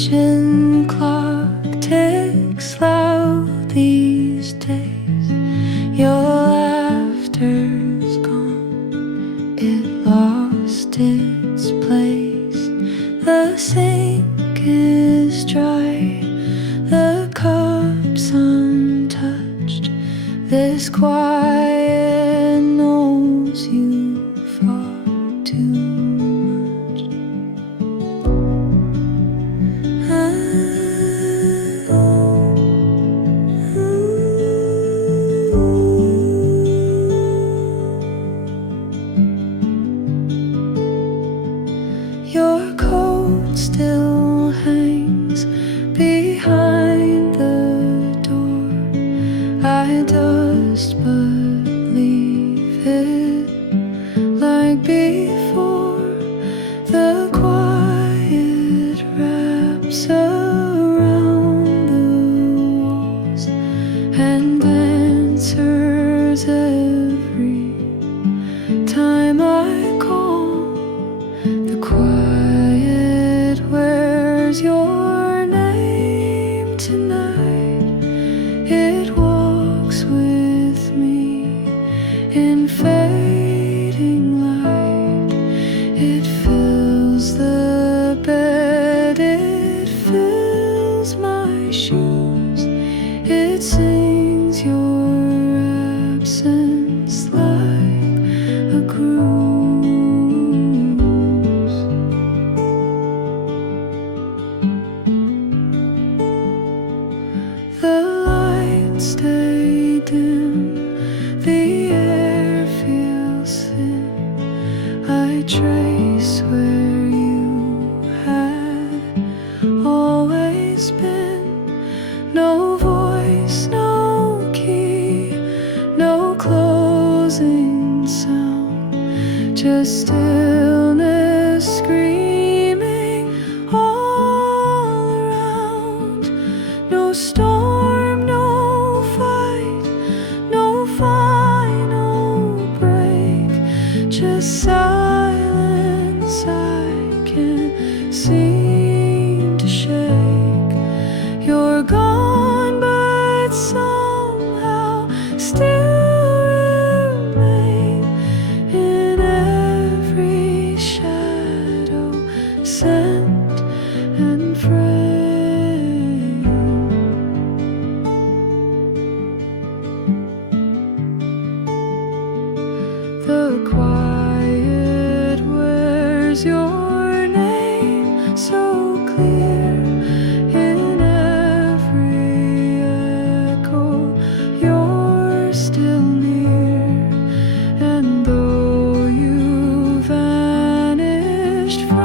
kitchen clock ticks loud these days. Your laughter's gone, it lost its place. The sink is dry, the cup's untouched. This quiet knows you fought too much. Your coat still hangs behind the door. I dust but leave it like before. The quiet wraps around the walls and answers every time I call. The quiet wears your name tonight. It walks with me in fading light. It fills the bed, it fills my shoes. It sings your absence like a cruise. The lights stay dim, the air feels thin. I trace where you had always been. No voice, no key, no closing sound, just stillness screaming all around. No storm, no fight, no final break, just silence I can't seem to shake. You're gone, but somehow still remain in every shadow, scent and frame. The quiet wears your name so clear in every echo. You're still near, and though you vanished from